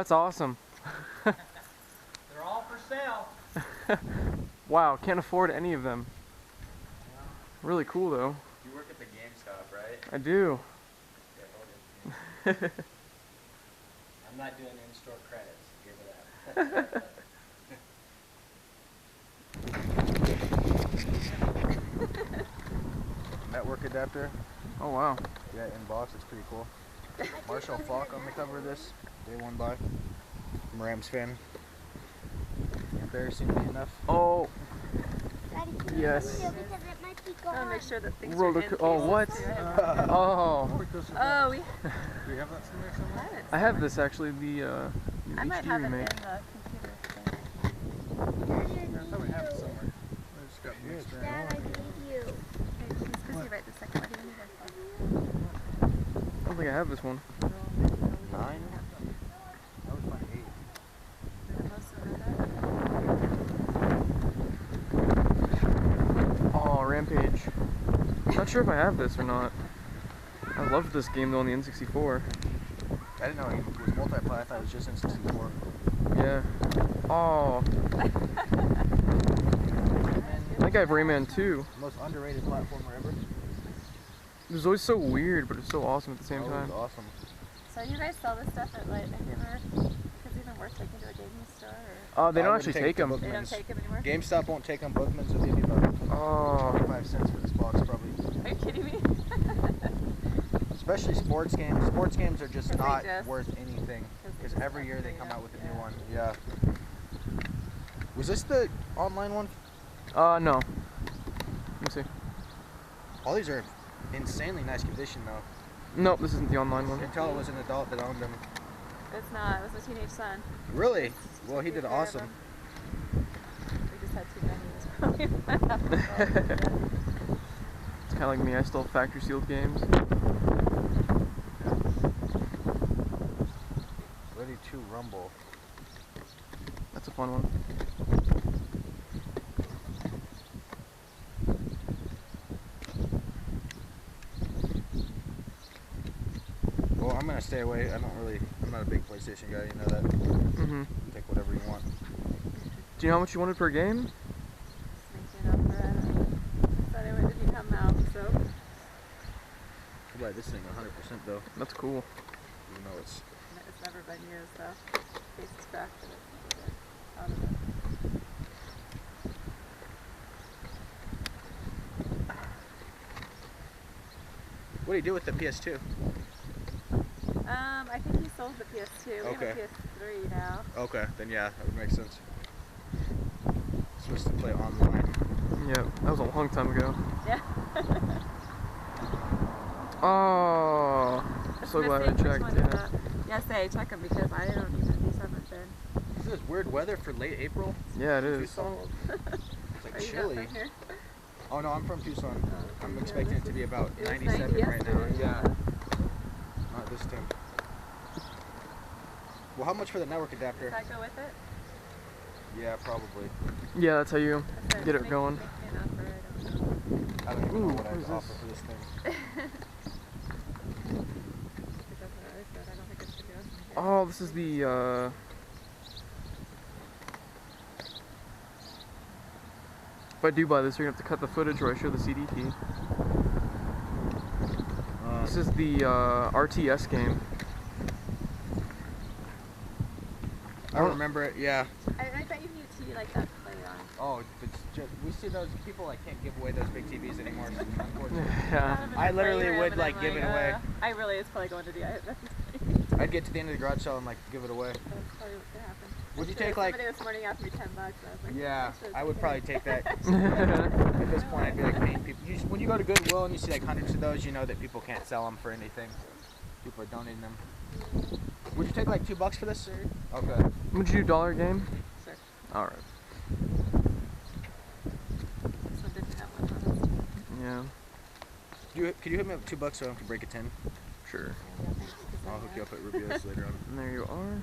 that's awesome. They're all for sale. Wow, can't afford any of them. Really cool though. You work at the GameStop, right? I do. Yeah, I'm not doing in-store credits. Give it up. Network adapter. Oh wow. Yeah, in box. It's pretty cool. Marshall Falk on the cover of this. Day one buy. I'm a Rams fan. Embarrassingly enough. Oh. Daddy, Yes. because it might be gone. I want to make sure that things Roller are in oh, what? Oh. Oh, we Do you have that somewhere somewhere? have it. I have this actually, the I might HD have it in remake. the computer thing. I thought we have it somewhere. I just got mixed around. Dad, I need you. Okay, just because you write the second one, you need it. I don't think I have this one. 9? I was like 8. Oh, Rampage. Not sure if I have this or not. I loved this game though on the N64. I didn't know it was multiplayer. I thought it was just in 64. Yeah. Oh. I think I have Rayman 2. Most underrated platformer ever. It was always so weird, but it's so awesome at the same time. That was awesome. So you guys sell this stuff at like, have you ever, because even worth taking to a gaming store? Or They don't I actually wouldn't take them. they don't take them anymore? GameStop won't take them. Bookman's will give you about Oh. 25 cents for this box, probably. Are you kidding me? Especially sports games. Sports games are just 'Cause they not just- worth anything. 'cause they Because just every year they update come them. out with a Yeah. new one. Yeah. Was this the online one? No. Let me see. All these are insanely nice condition though. Nope, this isn't the online You one. can tell it was an adult that owned them. It's not. It was a teenage son. Really? Well, he Took did care of awesome. him. We just had too many. It was probably It's kind of like me, I still have factory sealed games. Ready to rumble. That's a fun one. Well, I'm gonna stay away. I'm not a big PlayStation guy, you know that. Mm-hmm. Take whatever you want. Do you know how much you wanted per game? just making up for it. Thought it didn't come out, so. I'll buy this thing 100% though. That's cool. Even though it's It's never been used though. Case is cracked and it's out of it. What do you do with the PS2? I think he sold the PS2. We Okay. have a PS3 now. Okay, then yeah, that would make sense. Supposed to play online. Yeah, that was a long time ago. Yeah. Oh, so glad I Missing. Which checked. one is Yeah. that? Yes, hey, check them because I don't even, these haven't been. Is this weird weather for late April? Yeah, it is. Tucson? It's Are like you not chilly. from here? Oh no, I'm from Tucson. Oh, I'm yeah, expecting this it to be is- about it was 97 90 right now. yesterday. Yeah. Not this time. Well, how much for the network Does adapter? that go with it? Yeah, probably. Yeah, that's how you That's it. get it Make- going. make me an offer, I don't know. I don't even Ooh, know what what I'd is offer this? for this thing. Because that's what I said. I don't think it should go. Oh, this is the if I do buy this, you're gonna have to cut the footage where I show the CD key. This is the RTS game. I don't remember it. Yeah. I bet you need a TV like that to play it on. Oh, it's just, we see those people like can't give away those big TVs anymore. Unfortunately. Yeah. I literally would like give it away. I really, it's probably going to the I'd get to the end of the garage sale and like give it away. That's probably what's gonna happen. Would you Sure, take like? somebody this morning asked me $10. I was like, Yeah, should I would take probably it. take that. At this point, I'd be like paying people. When you go to Goodwill and you see like hundreds of those, you know that people can't sell them for anything. People are donating them. Would you take like $2 for this? Sure. Okay. Would you do dollar game? Sure. All right. This one didn't have one on it. Yeah. Could you hit me up $2 so I can break a 10? Sure. I'll hook you up at Rubio's later on. And there you are.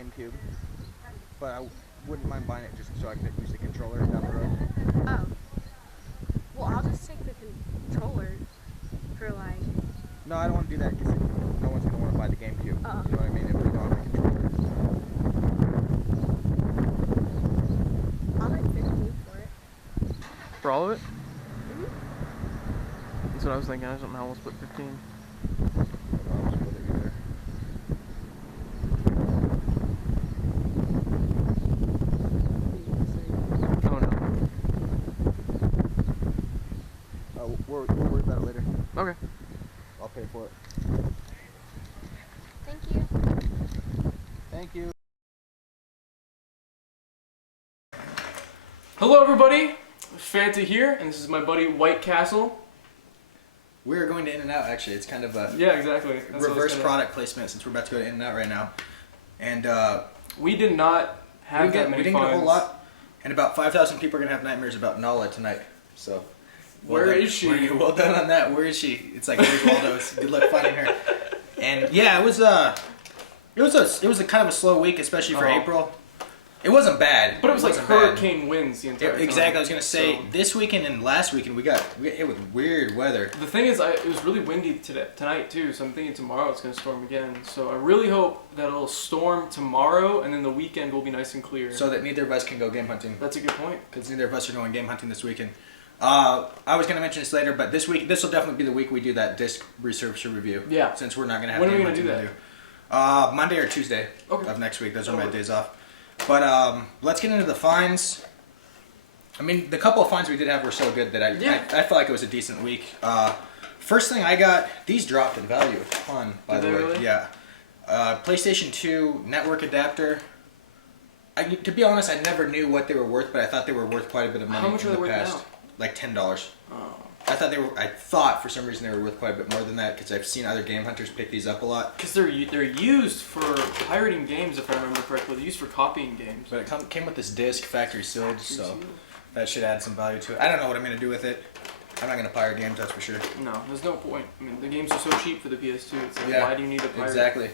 GameCube, but I wouldn't mind buying it just so I could use the controller down the road. Oh. Well, I'll just take the controller for like. No, I don't want to do that because no one's going to want to buy the GameCube. Oh. You know what I mean? If we don't have the controller. I'll like 50 for it. For all of it? Mhm. That's what I was thinking. I just don't know how we'll split 15. I'll split it either. Oh no. We'll worry about it later. Okay. I'll pay for it. Thank you. Thank you. Hello everybody, Fanta here, and this is my buddy White Castle. We're going to In-N-Out actually. It's kind of a Yeah, exactly. That's what I was reverse gonna- product placement since we're about to go to In-N-Out right now. And We did not have that many we didn't get a whole fines. lot. And about 5,000 people are going to have nightmares about Nala tonight. So Where done. is she? Well done on that. Where is she? It's like where's Waldo? Good luck finding her. And yeah, it was a kind of a slow week, especially for Oh. April. It wasn't bad. But it was like wasn't bad. hurricane winds the entire time. Exactly. I was gonna say So- this weekend and last weekend we got hit with weird weather. The thing is, it was really windy tonight too, so I'm thinking tomorrow it's going to storm again. So I really hope that it'll storm tomorrow, and then the weekend will be nice and clear. So that neither of us can go game hunting. That's a good point. Because neither of us are going game hunting this weekend. I was going to mention this later, but this will definitely be the week we do that disc research review. Yeah. Since we're not going to have When are we game gonna do hunting that? do. Monday or Tuesday Okay. of next week. Those are That'll my work. days off. But let's get into the fines. I mean, the couple of fines we did have were so good that I felt like it was a decent week. First thing I got, these dropped in value a ton, by Did the they way. really? Yeah. PlayStation 2 network adapter. To be honest, I never knew what they were worth, but I thought they were worth quite a bit of money How much in are the they worth past. now? Like $10. Oh. I thought for some reason they were worth quite a bit more than that because I've seen other game hunters pick these up a lot. Because they're used for pirating games, if I remember correctly. They're used for copying games. But it came with this disc, factory sealed, so Sealed. that should add some value to it. I don't know what I'm going to do with it. I'm not going to pirate games, that's for sure. No, there's no point. I mean, the games are so cheap for the PS2. It's like, Yeah, why do you need a pirate? Exactly.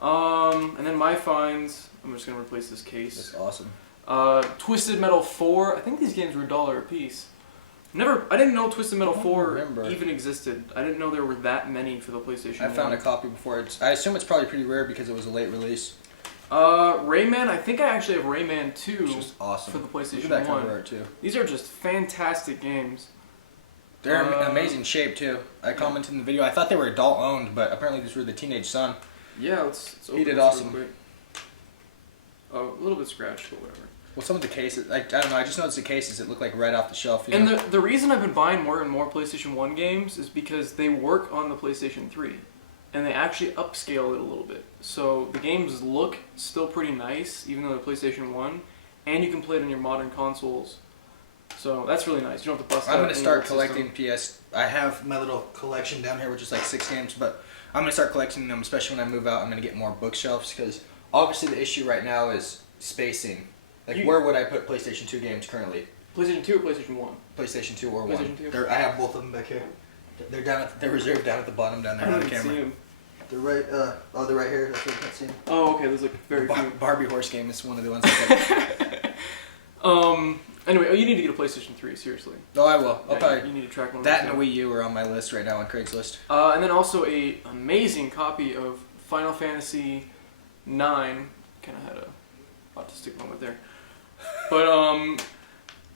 And then my finds. I'm just gonna replace this case. That's awesome. Twisted Metal 4. I think these games were $1 a piece. I didn't know Twisted Metal I don't 4 remember. even existed. I didn't know there were that many for the PlayStation. I found a 1. copy before. I assume it's probably pretty rare because it was a late release. Rayman. I think I actually have Rayman 2 It's just awesome. for the PlayStation Look at that 1. cover art too. These are just fantastic games. They're in amazing shape too. I commented in the video. I thought they were adult owned, but apparently these were the teenage son. Yeah, let's He open did this real awesome. quick. Oh, a little bit scratched, but whatever. Well, some of the cases, I don't know. I just noticed the cases. It looked like right off the shelf. You And know? the reason I've been buying more and more PlayStation 1 games is because they work on the PlayStation 3. And they actually upscale it a little bit. So the games look still pretty nice, even though they're PlayStation 1. And you can play it on your modern consoles. So that's really nice. You don't have to bust out I'm gonna any start old collecting system. PS. I have my little collection down here, which is like 6 games, but I'm gonna start collecting them, especially when I move out. I'm gonna get more bookshelves because obviously the issue right now is spacing. Like, where would I put PlayStation 2 games currently? PlayStation 2 or PlayStation 1? PlayStation 2 or PlayStation 1. 2. I have both of them back here. They're down. They're reserved down at the bottom down there I on don't the even camera. see them. They're right. They're right here. That's why you can't see them. Oh, okay. There's like very few. Barbie horse game is one of the ones. I Anyway, you need to get a PlayStation 3, seriously. Oh, I will. I'll Yeah, probably. you need to track one of That those and a down. Wii U are on my list right now on Craigslist. And then also a amazing copy of Final Fantasy 9. Kind of had a autistic moment there, but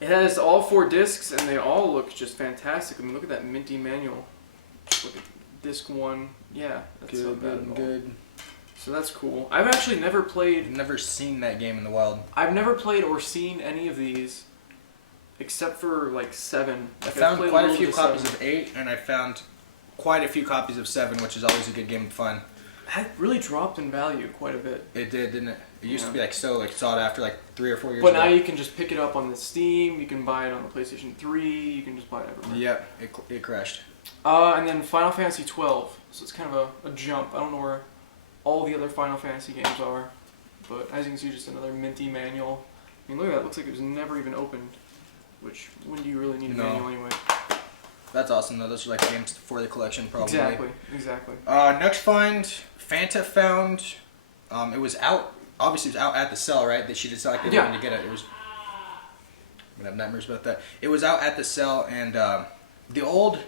it has all 4 discs and they all look just fantastic. I mean, look at that minty manual. Look at disc 1. Yeah, that's not bad at all. Good. So that's cool. I've actually never played. I've never seen that game in the wild. I've never played or seen any of these, except for like 7. I Like, found played quite a little few bit copies 7. of 8, and I found quite a few copies of 7, which is always a good game of fun. That really dropped in value quite a bit. It did, didn't it? It used to Yeah. be like sought after like 3 or 4 years But ago. now you can just pick it up on the Steam. You can buy it on the PlayStation 3. You can just buy it everywhere. Yep, it crashed. And then Final Fantasy 12. So it's kind of a jump. I don't know where all the other Final Fantasy games are, but as you can see, just another minty manual. I mean, look at that. It looks like it was never even opened. Which, when do you really need a No. manual anyway? That's awesome though. Those are like games for the collection probably. Exactly. Next find, Fanta found. It was out obviously it was out at the sale, right? That she decided they Yeah. wanted to get it. It was. I'm gonna have nightmares about that. It was out at the sale, and the old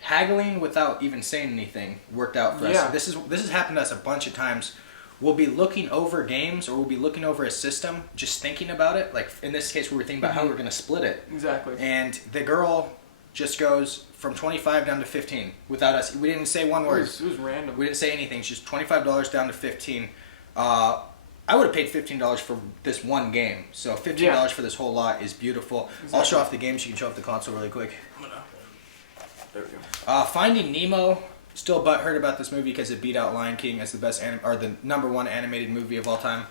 haggling without even saying anything worked out for us. Yeah. This has happened to us a bunch of times. We'll be looking over games, or we'll be looking over a system, just thinking about it. Like in this case, we were thinking about how we were gonna split it. Exactly. And the girl just goes from 25 down to 15 without us. We didn't say one It word. was random. We didn't say anything. It's just $25 down to 15. I would have paid $15 for this one game. So $15 for this whole lot is beautiful. Exactly. I'll show off the games. You can show off the console really quick. There we go. Finding Nemo. Still butthurt about this movie because it beat out Lion King as the best or the #1 animated movie of all time.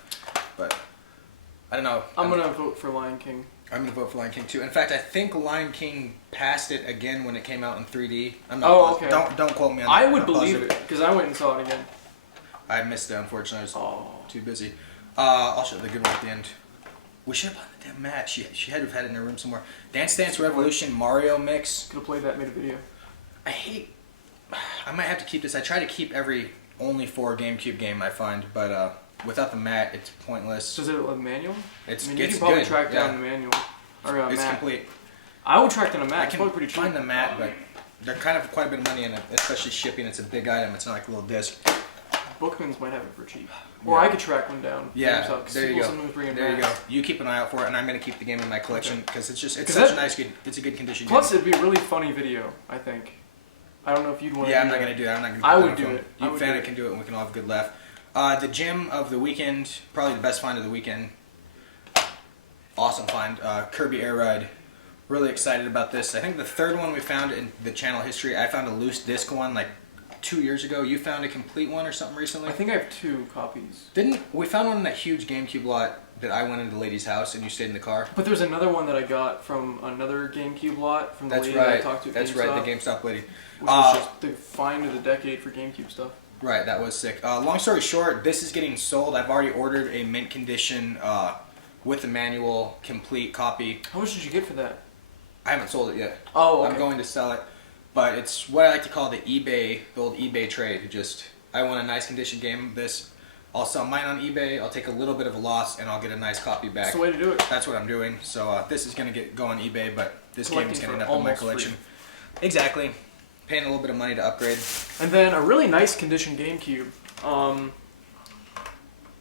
But I don't know. I'm gonna vote for Lion King. I'm gonna vote for Lion King too. In fact, I think Lion King passed it again when it came out in 3D. I'm not. Oh, positive. okay. Don't quote me on that. I I'm would not believe positive. it because I went and saw it again. I missed it, unfortunately. I was Oh. too busy. I'll show the good one at the end. We should have bought the damn mat. She had to have had it in her room somewhere. Dance Dance Revolution Mario mix. Could have played that, made a video. I might have to keep this. I try to keep every only 4 GameCube game I find, but without the mat, it's pointless. Does it have a manual? It's I mean, you it's can probably good. track yeah. down the manual. Or a It's mat. complete. I would track down a mat. I It's can probably pretty cheap. find the mat, but they're kind of quite a bit of money in it, especially shipping. It's a big item. It's not like a little disc. Bookman's might have it for cheap. Or Yeah. I could track one down. Yeah, GameStop, 'cause there you people go. sometimes bring in There you go. mats. You keep an eye out for it, and I'm gonna keep the game in my collection Okay. because it's 'Cause such a that- nice, it's a good condition. Plus, game. it'd be a really funny video, I think. I don't know if you'd want to Yeah, do I'm not that. gonna do that. I'm not gonna. I put would that on do film. it. I You would fan do it it. can do it, and we can all have a good laugh. The gym of the weekend, probably the best find of the weekend. Awesome find. Kirby Air Ride. Really excited about this. I think the third one we found in the channel history. I found a loose disc one like 2 years ago. You found a complete one or something recently? I think I have 2 copies. Didn't we found one in that huge GameCube lot that I went into the lady's house and you stayed in the car? But there's another one that I got from another GameCube lot from the That's lady that I right. talked to at That's GameStop, right. The GameStop lady. which was just the find of the decade for GameCube stuff. Right, that was sick. Long story short, this is getting sold. I've already ordered a mint condition with the manual complete copy. How much did you get for that? I haven't sold it yet. Oh, okay. I'm going to sell it, but it's what I like to call the old eBay trade. Just I want a nice condition game. This, I'll sell mine on eBay. I'll take a little bit of a loss, and I'll get a nice copy back. That's the way to do it. That's what I'm doing. So this is gonna go on eBay, but this game is Collecting gonna end for up in my almost collection. free. Exactly. Paying a little bit of money to upgrade. And then a really nice condition GameCube.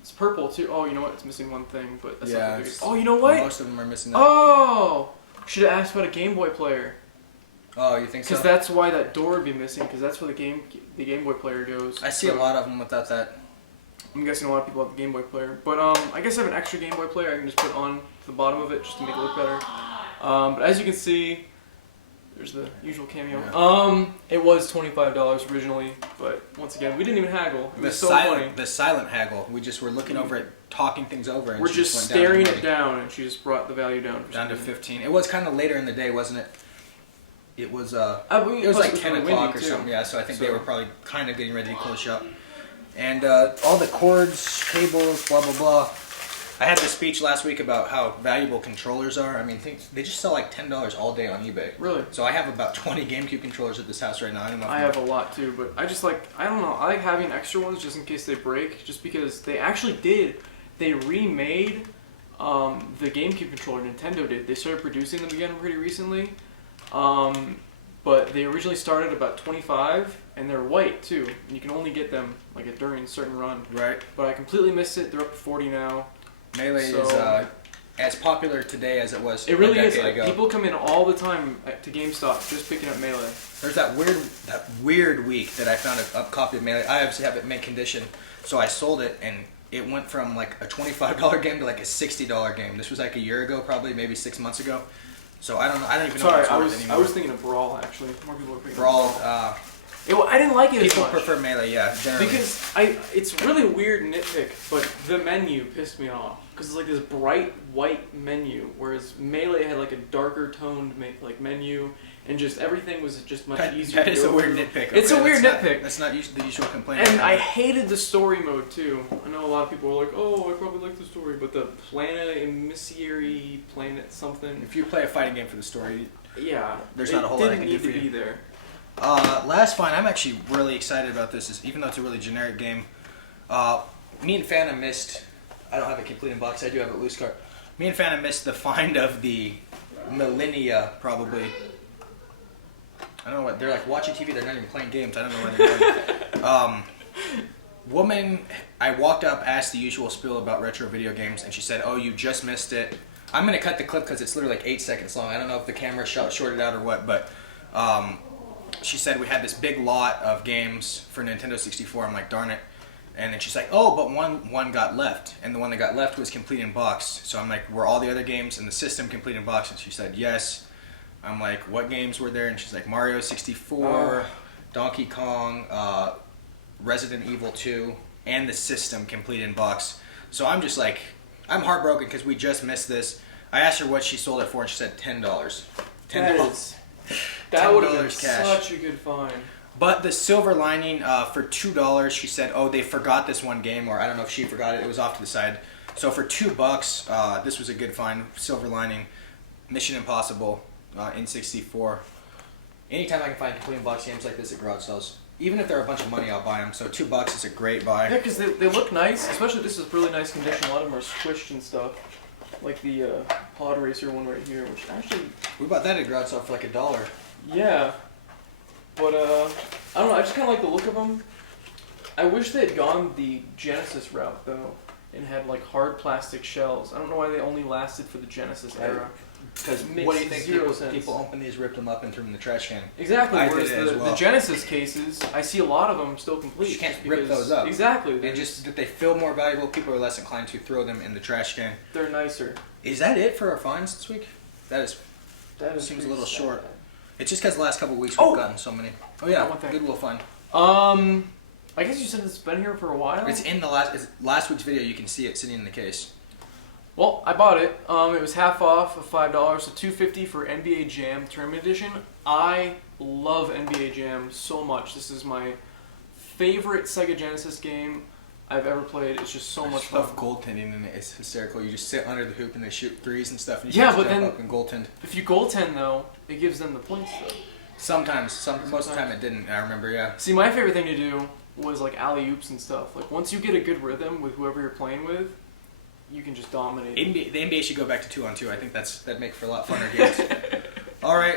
It's purple too. Oh, you know what? It's missing one thing, but that's not Yeah, the biggest. it's- Oh, you know what? Most of them are missing that. Oh, should have asked about a Game Boy player. Oh, you think so? Because that's why that door would be missing. Because that's where the Game Boy player goes. I see a lot of them without that. I'm guessing a lot of people have the Game Boy player, but I guess I have an extra Game Boy player I can just put on the bottom of it just to make it look better. But as you can see, there's the usual cameo. Yeah. It was $25 originally, but once again, we didn't even haggle. It was so funny. The silent haggle. We just were looking over it, talking things over, and We're she just went staring down it down, and she just brought the value down. For down to some reason. 15. It was kind of later in the day, wasn't it? It was Plus it was like it 10 really o'clock windy, or too. something. Yeah, so I think they So- were probably kind of getting ready to close shop. And all the cords, cables, blah blah blah. I had this speech last week about how valuable controllers are. I mean, they just sell like $10 all day on eBay. Really? So I have about 20 GameCube controllers at this house right now. I don't know. If I have a lot too, but I just like, I don't know, I like having extra ones just in case they break, just because they actually did, they remade the GameCube controller, Nintendo did. They started producing them again pretty recently, but they originally started about 25, and they're white too, and you can only get them like during a certain run. Right. But I completely missed it, they're up to 40 now. Melee So- is as popular today as it was It really a is, decade like, ago. people come in all the time to GameStop just picking up Melee. There's that weird week that I found a copy of Melee. I obviously have it mint condition, so I sold it, and it went from like a $25 game to like a $60 game. This was like a year ago, probably maybe 6 months ago. So I don't know. I don't even know Sorry, if it's I worth was anymore. I was thinking of Brawl actually. More people are picking Brawl. up Brawl. I didn't like it as People much. prefer Melee, yeah, generally. Because it's really weird nitpick, but the menu pissed me off. Because it's like this bright white menu, whereas Melee had like a darker toned menu, and just everything was just much easier. That to is go a weird through. nitpick. It's a okay? weird nitpick. That's not the usual complaint. And I hated the story mode too. I know a lot of people were like, "Oh, I probably like the story," but the Planet Emissary Planet something. If you play a fighting game for the story, Yeah, there's not a whole lot I didn't can do need for to you. be there. last find, I'm actually really excited about this, even though it's a really generic game. Me and Phantom missed I don't have a complete in box. I do have a loose card. Me and Phantom missed the find of the millennia, probably. I don't know what they're like watching TV. They're not even playing games. I don't know where they're going. Woman, I walked up, asked the usual spiel about retro video games, and she said, "Oh, you just missed it." I'm gonna cut the clip because it's literally like 8 seconds long. I don't know if the camera shorted out or what, but she said we had this big lot of games for Nintendo 64. I'm like, darn it. And then she's like, "Oh, but one got left, and the one that got left was complete in box." So I'm like, "Were all the other games in the system complete in box?" And she said, "Yes." I'm like, "What games were there?" And she's like, "Mario 64, Donkey Kong, Resident Evil 2, and the system complete in box." So I'm just like, I'm heartbroken because we just missed this. I asked her what she sold it for, and she said $10. That would have been cash. such a good find. But the silver lining for $2, she said, "Oh, they forgot this one game," or I don't know if she forgot it. It was off to the side. So for $2, this was a good find. Silver lining, Mission Impossible, N64. Anytime I can find complete in box games like this at garage sales, even if they're a bunch of money, I'll buy them. So $2 is a great buy. Yeah, because they look nice. Especially this is really nice condition. A lot of them are squished and stuff. Like the Pod Racer one right here, which actually... We bought that at garage sale for like $1. Yeah. But, I don't know. I just kind of like the look of them. I wish they had gone the Genesis route, though, and had, like, hard plastic shells. I don't know why they only lasted for the Genesis era. Because Makes what do you think zero sense. people open these, rip them up, and throw them in the trash can? Exactly. I Whereas did it as well. the Genesis cases, I see a lot of them still complete. You can't just rip because- those up. Exactly. And just that they feel more valuable, people are less inclined to throw them in the trash can. They're nicer. Is that it for our finds this week? That That is seems a pretty little sad. short. It's just because the last couple of weeks Oh! we've gotten so many. Oh yeah, One thing. good little find. I guess you said it's been here for a while. It's in the last week's video. You can see it sitting in the case. Well, I bought it. It was half off of $5, so $2.50 for NBA Jam Tournament Edition. I love NBA Jam so much. This is my favorite Sega Genesis game I've ever played. It's just so much fun. Stuff goaltending in it is hysterical. You just sit under the hoop and they shoot threes and stuff. And you Yeah, just but jump then- up and goaltend. If you goaltend though, it gives them the points though. Most of the time it didn't. I remember, yeah. See, my favorite thing to do was like alley oops and stuff. Like once you get a good rhythm with whoever you're playing with, you can just dominate. The NBA should go back to 2-on-2. I think that'd make for a lot funner games. All right,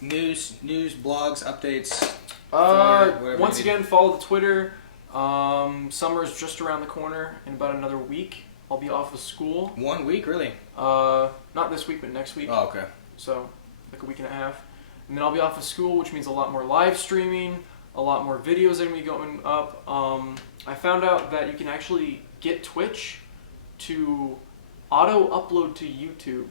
news, blogs, updates. Twitter, Once you need. again, follow the Twitter. Summer's just around the corner. In about another week, I'll be off of school. 1 week, really? Not this week, but next week. Oh, okay. So, like a week and a half. And then I'll be off of school, which means a lot more live streaming, a lot more videos are going to be going up. I found out that you can actually get Twitch to auto-upload to YouTube,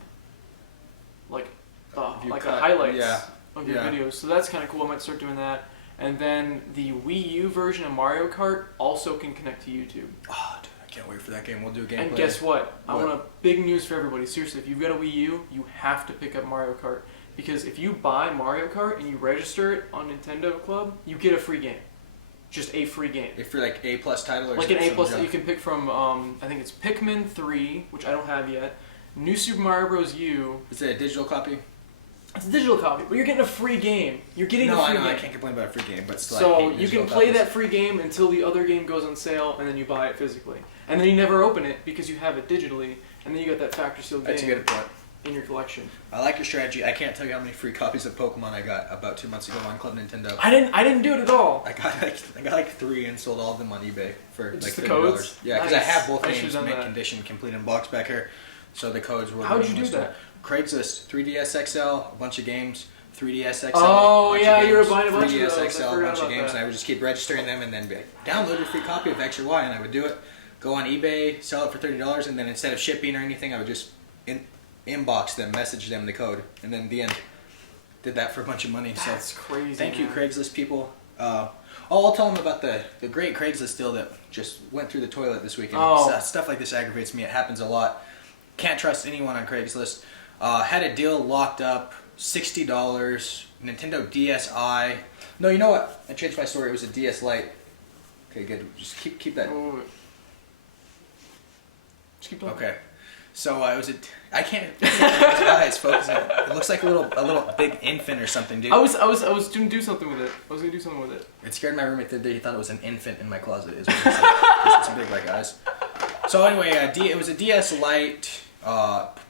like the highlights of your videos. So that's kind of cool. I might start doing that. And then the Wii U version of Mario Kart also can connect to YouTube. Oh, dude, I can't wait for that game. We'll do a gameplay. And guess what? I want a big news for everybody. Seriously, if you've got a Wii U, you have to pick up Mario Kart. Because if you buy Mario Kart and you register it on Nintendo Club, you get a free game. Just a free game. If you're like A+ title or Like an something A+ that you can pick from, I think it's Pikmin 3, which I don't have yet, New Super Mario Bros. U. Is it a digital copy? It's a digital copy, but you're getting a free game. You're getting a free game. I can't complain about a free game, but still, I So hate you digital can play copies. that free game until the other game goes on sale, and then you buy it physically. And then you never open it because you have it digitally, and then you got that factory sealed That's a game good point. in your collection. I like your strategy. I can't tell you how many free copies of Pokemon I got about 2 months ago on Club Nintendo. I didn't do it at all. I got like 3 and sold all of them on eBay for Just like the $30. codes? Yeah, because I Nice. have both I should've games done mint that. condition, complete in box back here. So the codes were. How'd you do that? Craigslist, 3DS XL, a bunch of games. 3DS XL. Oh, bunch yeah, of you were games, buying a bunch of 3DS those. I XL, a forgot bunch of about games, that. and I would just keep registering them and then be like, download your free copy of X or Y, and I would do it. Go on eBay, sell it for $30, and then instead of shipping or anything, I would just inbox them, message them the code, and then at the end, did that for a bunch of money. That's so crazy. thank you, man. Craigslist people. I'll tell them about the great Craigslist deal that just went through the toilet this weekend. Oh. Stuff like this aggravates me. It happens a lot. Can't trust anyone on Craigslist. Had a deal locked up, $60, Nintendo DSi. No, you know what? I changed my story. It was a DS Lite. Okay, good. Just keep that. Oh. Just keep talking. Okay. So it was I can't. His eyes focusing. It looks like a little big infant or something, dude. I was gonna do something with it. It scared my roommate the other day. He thought it was an infant in my closet. Is what he said. 'Cause it's big like eyes. So anyway, it was a DS Lite,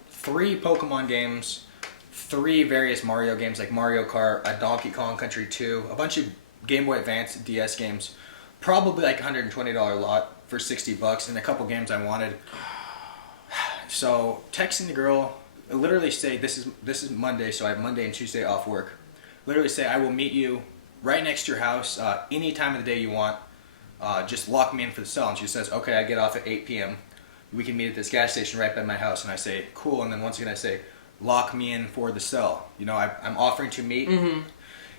3 Pokemon games, 3 various Mario games like Mario Kart, a Donkey Kong Country 2, a bunch of Game Boy Advance DS games, probably like $120 lot for $60, and a couple games I wanted. So texting the girl, literally say this is Monday, so I have Monday and Tuesday off work. Literally say I will meet you right next to your house any time of the day you want. Just lock me in for the cell. And she says, okay, I get off at 8 p.m. We can meet at this gas station right by my house. And I say, cool. And then once again I say, lock me in for the cell. You know, I'm offering to meet. Mm-hmm.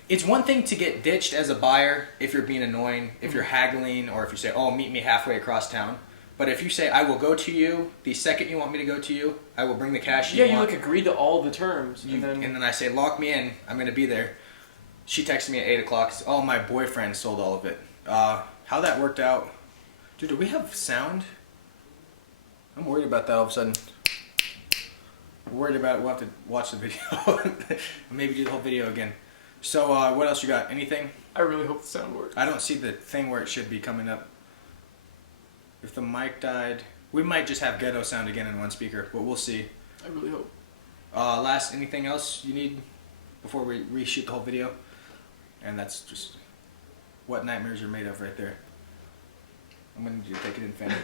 It's one thing to get ditched as a buyer if you're being annoying, if you're haggling, or if you say, oh, meet me halfway across town. But if you say, I will go to you the second you want me to go to you, I will bring the cash Yeah, you want. like agree to all the terms. And then I say, lock me in. I'm going to be there. She texted me at 8 o'clock. Oh, my boyfriend sold all of it. How that worked out. Dude, do we have sound? I'm worried about that all of a sudden. I'm worried about it. We'll have to watch the video. Maybe do the whole video again. So, what else you got? Anything? I really hope the sound works. I don't see the thing where it should be coming up. If the mic died, we might just have ghetto sound again in one speaker, but we'll see. I really hope. Last, anything else you need before we reshoot the whole video? And that's just what nightmares are made of right there. I'm gonna need you to take it in, family.